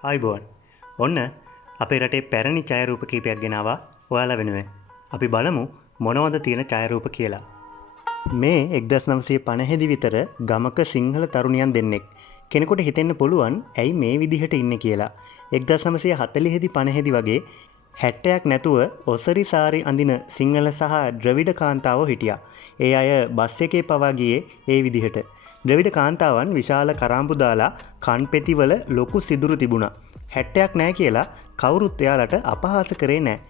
ආයිබෝන්. ඔන්න අපේ රටේ පැරණි ඡායාරූප කීපයක් ගෙනාවා ඔයාලා වෙනුවෙන්. අපි බලමු මොනවද තියෙන ඡායාරූප කියලා. මේ 1950 දී විතර ගමක සිංහල තරුණියන් දෙන්නෙක්. කෙනෙකුට හිතෙන්න පුළුවන් ඇයි මේ විදිහට ඉන්නේ කියලා. 1940 දී 50 දී වගේ 60ක් නැතුව ඔසරි සාරි අඳින සිංහල සහ ද්‍රවිඩ කාන්තාවෝ හිටියා. ඒ අය බස් එකේ පවා ගියේ ඒ විදිහට. ද්‍රවිඩ කාන්තාවන් විශාල කරාම්පු දාලා කන්පෙතිවල ලොකු සිදුරු තිබුණා. 60ක් නැහැ කියලා කවුරුත් එයාලට අපහාස කරේ නැහැ.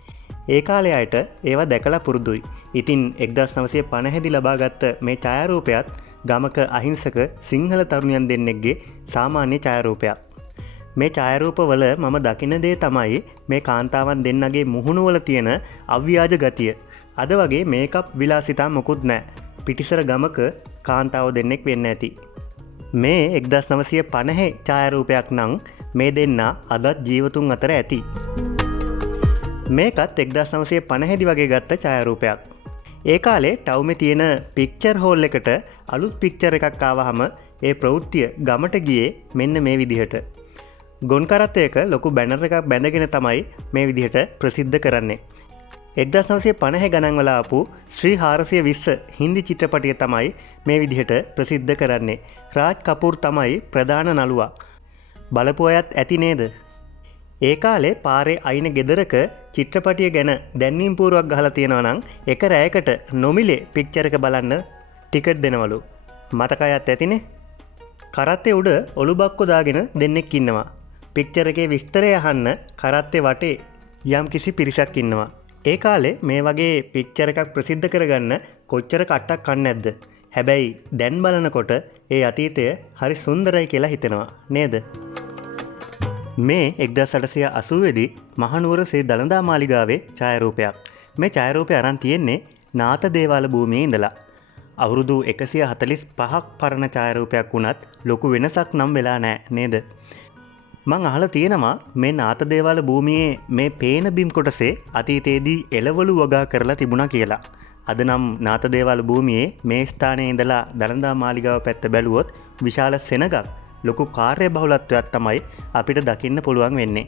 ඒ කාලේ අයට ඒවා දැකලා පුරුදුයි. ඉතින් 1950 දී ලබාගත් මේ ඡායාරූපයත් ගමක අහිංසක සිංහල තරුණියන් දෙන්නෙක්ගේ සාමාන්‍ය ඡායාරූපයක්. මේ ඡායාරූපවල මම දකින දේ තමයි මේ කාන්තාවන් දෙන්නගේ මුහුණුවල තියෙන අව්‍යාජ ගතිය. අද වගේ මේකප් විලාසිතා මොකුත් නැහැ. පිටිසර ගමක කාන්තාව දෙන්නෙක් වෙන්න ඇති. මේ 1950 ඡායාරූපයක් නම් මේ දෙන්නා අදත් ජීවතුන් අතර ඇති. මේකත් 1950 දී වගේ ගත්ත ඡායාරූපයක්. ඒ කාලේ ටවුමේ තියෙන පික්චර් හෝල් එකට අලුත් පික්චර් එකක් ආවහම ඒ ප්‍රවෘත්තිය ගමට ගියේ මෙන්න මේ විදිහට. ගොන් කරත්තයක ලොකු බැනර් එකක් බැඳගෙන තමයි මේ විදිහට ප්‍රසිද්ධ කරන්නේ. 1950 ගණන් වල ආපු ශ්‍රී 420 හින්දි චිත්‍රපටය තමයි මේ විදිහට ප්‍රසිද්ධ කරන්නේ. රාජ් කපූර් තමයි ප්‍රධාන නළුවා. බලපු අයත් ඇති නේද? ඒ කාලේ පාරේ අයින ගෙදරක චිත්‍රපටිය ගැන දැන්වීම් පුවරුවක් ගහලා තියෙනවා නම් එක රැයකට නොමිලේ පික්චර් එක බලන්න ටිකට් දෙනවලු. මතකයත් ඇතිනේ. කරත්තේ උඩ ඔලුබක්කෝ දාගෙන දෙන්නෙක් ඉන්නවා. පික්චර් එකේ විස්තරය අහන්න කරත්තේ වටේ යම් කිසි පිරිසක් ඉන්නවා. ඒ කාලේ මේ වගේ පික්චර් එකක් ප්‍රසිද්ධ කරගන්න කොච්චර කට්ටක් කන්නේ නැද්ද? හැබැයි දැන් බලනකොට ඒ අතීතය හරි සුන්දරයි කියලා හිතෙනවා නේද? මේ 1880 දී මහනුවර ශ්‍රී දළදා මාලිගාවේ ඡායාරූපයක්. මේ ඡායාරූපය අරන් තියෙන්නේ නාත දේවාල භූමියේ ඉඳලා. අවුරුදු 145ක් පරණ ඡායාරූපයක් වුණත් ලොකු වෙනසක් නම් වෙලා නැහැ නේද? මං අහලා තියෙනවා මේ නාත දේවාල භූමියේ මේ පේන බිම් කොටසේ අතීතයේදී එළවලු වගා කරලා තිබුණා කියලා. අද නම් නාත දේවාල භූමියේ මේ ස්ථානයේ ඉඳලා දළදා මාලිගාව පැත්ත බැලුවොත් විශාල සෙනගක් ලොකු කාර්ය බහුලත්වයක් තමයි අපිට දකින්න පුළුවන් වෙන්නේ.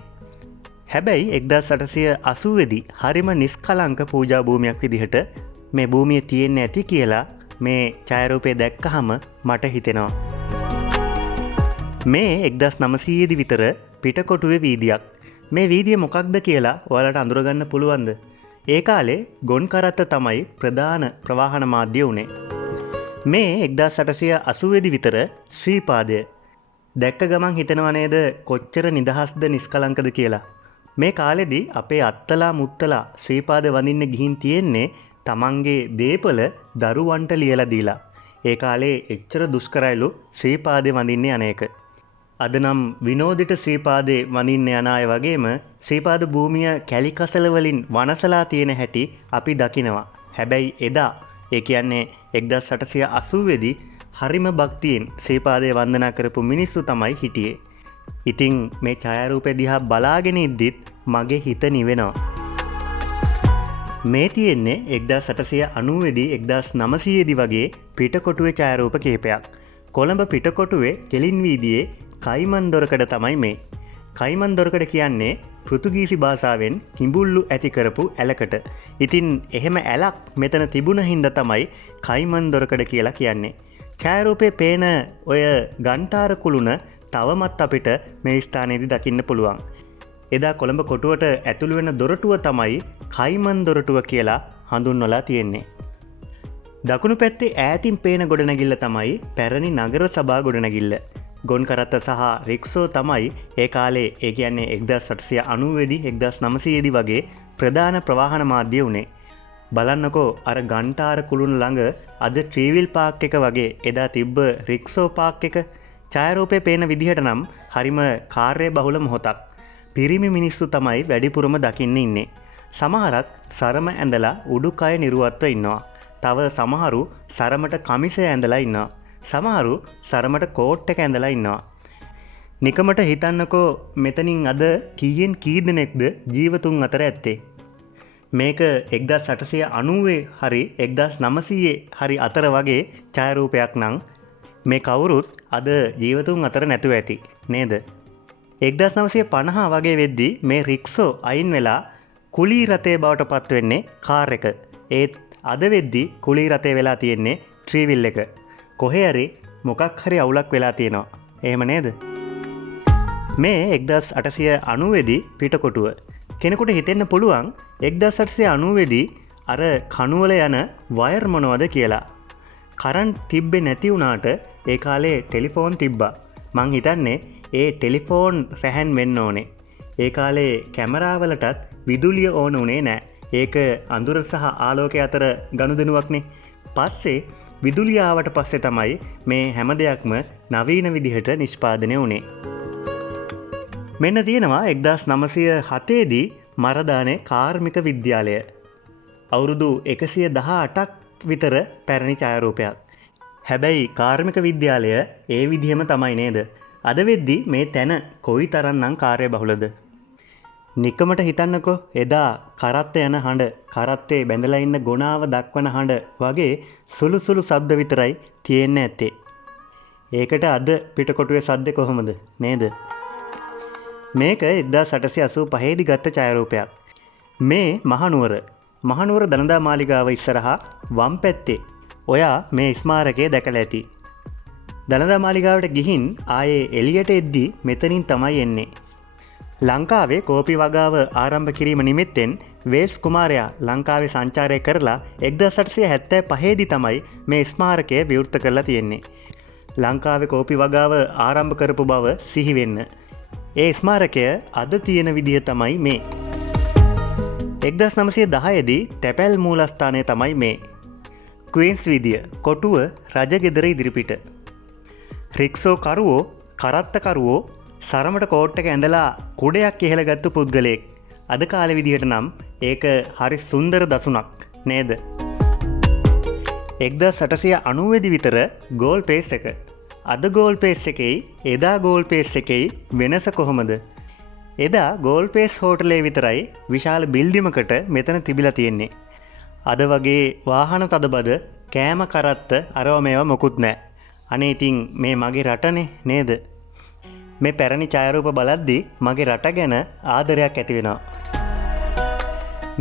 හැබැයි 1880 දී හරිම නිස්කලංක පූජා භූමියක් විදිහට මේ භූමිය තියෙන්නේ ඇති කියලා මේ ඡායාරූපය දැක්කහම මට හිතෙනවා. මේ 1900 දී විතර පිටකොටුවේ වීදියක්. මේ වීදිය මොකක්ද කියලා ඔයාලට අඳුරගන්න පුළුවන්ද? ඒ කාලේ ගොන් කරත්ත තමයි ප්‍රධාන ප්‍රවාහන මාධ්‍ය වුණේ. මේ 1880 දී විතර ශ්‍රීපාදය දැක්ක ගමන් හිතෙනවා නේද කොච්චර නිදහස්ද නිස්කලංකද කියලා. මේ කාලෙදී අපේ අත්තලා මුත්තලා ශ්‍රීපාද වඳින්න ගිහින් තියෙන්නේ තමන්ගේ දේපල දරුවන්ට ලියලා දීලා. ඒ කාලේ එච්චර දුෂ්කරයිලු ශ්‍රීපාදේ වඳින්නේ අනේක. අද නම් විනෝදෙට ශ්‍රීපාදේ වඳින්න යන අය වගේම ශ්‍රීපාද භූමිය කැලිකසල වලින් වනසලා තියෙන හැටි අපි දකිනවා. හැබැයි එදා ඒ කියන්නේ 1880 දී හරිම භක්තියෙන් ශ්‍රීපාදේ වන්දනා කරපු මිනිස්සු තමයි හිටියේ. ඉතින් මේ ඡායාරූපය දිහා බලාගෙන ඉද්දිත් මගේ හිත නිවෙනවා. මේ තියෙන්නේ 1890 දී 1900 දී වගේ පිටකොටුවේ ඡායාරූප කිහිපයක්. කොළඹ පිටකොටුවේ කෙලින් වීදියේ කයිමන් දොරකඩ තමයි මේ. කයිමන් දොරකඩ කියන්නේ පෘතුගීසි භාෂාවෙන් කිඹුල්ලු ඇති කරපු ඇලකට. ඉතින් එහෙම ඇලක් මෙතන තිබුණ හින්දා තමයි කයිමන් දොරකඩ කියලා කියන්නේ. ඡායාරූපේ පේන ඔය ගන්ටාර කුළුණ තවමත් අපිට මේ ස්ථානයේදී දකින්න පුළුවන්. එදා කොළඹ කොටුවට ඇතුළු වෙන දොරටුව තමයි කයිමන් දොරටුව කියලා හඳුන්වලා තියෙන්නේ. දකුණු පැත්තේ ඈතින් පේන ගොඩනැගිල්ල තමයි පැරණි නගර සභා ගොඩනැගිල්ල. ගොන් කරත්ත සහ රික්සෝ තමයි ඒ කාලේ ඒ කියන්නේ 1890 දී 1900 දී වගේ ප්‍රධාන ප්‍රවාහන මාධ්‍ය වුණේ. බලන්නකෝ අර ගන්ටාර කුළුණ ළඟ අද ට්‍රීවිල් පාක් එක වගේ එදා තිබ්බ රික්සෝ පාක් එක. ඡායාරූපේ පේන විදිහට නම් හරිම කාර්ය බහුල මොහොතක්. පිරිමි මිනිස්සු තමයි වැඩිපුරම දකින්න ඉන්නේ. සමහරක් සරම ඇඳලා උඩුකය නිරුවත්ව ඉන්නවා. තව සමහරු සරමට කමිසය ඇඳලා ඉන්නවා. සමහරු සරමට කෝට් එක ඇඳලා ඉන්නවා. නිකමට හිතන්නකෝ මෙතනින් අද කීයෙන් කී දෙනෙක්ද ජීවතුන් අතර ඇත්තේ? මේක 1890 හරි 1900 හරි අතර වගේ ඡායාරූපයක් නම් මේ කවුරුත් අද ජීවතුන් අතර නැතුව ඇති නේද? 1950 වගේ වෙද්දී මේ රික්සෝ අයින් වෙලා කුලී රථය බවට පත් වෙන්නේ කාර් එක. ඒත් අද වෙද්දී කුලී රථය වෙලා තියෙන්නේ ත්‍රීවිල් එක. කොහේ හරි මොකක් හරි අවුලක් වෙලා තියෙනවා. එහෙම නේද? මේ 1890 දී පිටකොටුව. කෙනෙකුට හිතෙන්න පුළුවන් 1890 දී අර කණුවල යන වයර් මොනවද කියලා. කරන්ට් තිබ්බේ නැති වුණාට ඒ කාලේ ටෙලිෆෝන් තිබ්බා. මං හිතන්නේ ඒ ටෙලිෆෝන් රැහැන් වෙන්න ඕනේ. ඒ කාලේ කැමරාවලටත් විදුලිය ඕන උනේ නෑ. ඒක අඳුර සහ ආලෝකය අතර ගනුදෙනුවක්නේ. පස්සේ විදුලිය ආවට පස්සේ තමයි මේ හැම දෙයක්ම නවීන විදිහට නිෂ්පාදනය වුණේ. මෙන්න තියෙනවා 1907 දී මරදානේ කාර්මික විද්‍යාලය. අවුරුදු 118ක් විතර පැරණි ඡායාරූපයක්. හැබැයි කාර්මික විද්‍යාලය ඒ විදිහම තමයි නේද? අද වෙද්දි මේ තැන කොයි තරම්නම් කාර්යබහුලද? නිකමට හිතන්නකෝ එදා කරත්ත යන හඬ, කරත්තේ බැඳලා ඉන්න ගොනාව දක්වන හඬ වගේ සුළු සුළු ශබ්ද විතරයි තියෙන්නේ ඇත්තේ. ඒකට අද පිටකොටුවේ සද්ද කොහොමද නේද? මේක 1885 දී ගත්ත ඡායාරූපයක්. මේ මහනුවර දළදා මාලිගාව ඉස්සරහා වම් පැත්තේ. ඔයා මේ ස්මාරකය දැකලා ඇති. දළදා මාලිගාවට ගිහින් ආයේ එළියට එද්දී මෙතනින් තමයි එන්නේ. ලංකාවේ කෝපි වගාව ආරම්භ කිරීම නිමිත්තෙන් වේස් කුමාරයා ලංකාවේ සංචාරය කරලා 1875 දී තමයි මේ ස්මාරකය විවෘත කරලා තියෙන්නේ. ලංකාවේ කෝපි වගාව ආරම්භ කරපු බව සිහි වෙන්න. ඒ ස්මාරකය අද තියෙන විදිහ තමයි මේ. 1910 දී තැපැල් මූලස්ථානය තමයි මේ. ක්වීන්ස් විදිය කොටුව රජගෙදර ඉදිරිපිට. රික්සෝ කරුවෝ කරත්ත කරුවෝ සරමට කෝට් එක ඇඳලා කුඩයක් ඉහළ ගත්තු පුද්ගලයෙක්. අද කාලේ විදිහට නම් ඒක හරි සුන්දර දසුනක් නේද? 1890 දී විතර ගෝල් පේස් එක. අද ගෝල් පේස් එකයි එදා ගෝල් පේස් එකයි වෙනස කොහොමද? එදා ගෝල් පේස් හෝටලේ විතරයි විශාල බිල්ඩිමකට මෙතන තිබිලා තියෙන්නේ. අද වගේ වාහන තදබද කෑම කරත්ත අරව මේවා මොකුත් නෑ. අනේ ඉතින් මේ මගේ රටනේ නේද? මේ පැරණි ඡායාරූප බලද්දී මගේ රට ගැන ආදරයක් ඇති වෙනවා.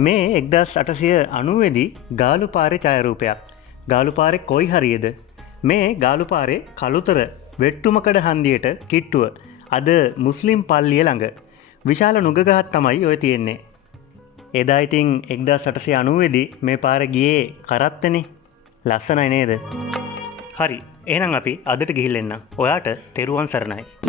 මේ 1890 දී ගාලුපාරේ ඡායාරූපයක්. ගාලුපාරේ කොයි හරියද? මේ ගාලුපාරේ කළුතර වෙට්ටුමකඩ හන්දියට කිට්ටුව. අද මුස්ලිම් පල්ලිය ළඟ. විශාල නුගගහක් තමයි ඔය තියෙන්නේ. එදා ඉතින් 1890 දී මේ පාර ගියේ කරත්තනේ. ලස්සනයි නේද? හරි. එහෙනම් අපි අදට ගිහින් එන්න. ඔයාට තෙරුවන් සරණයි.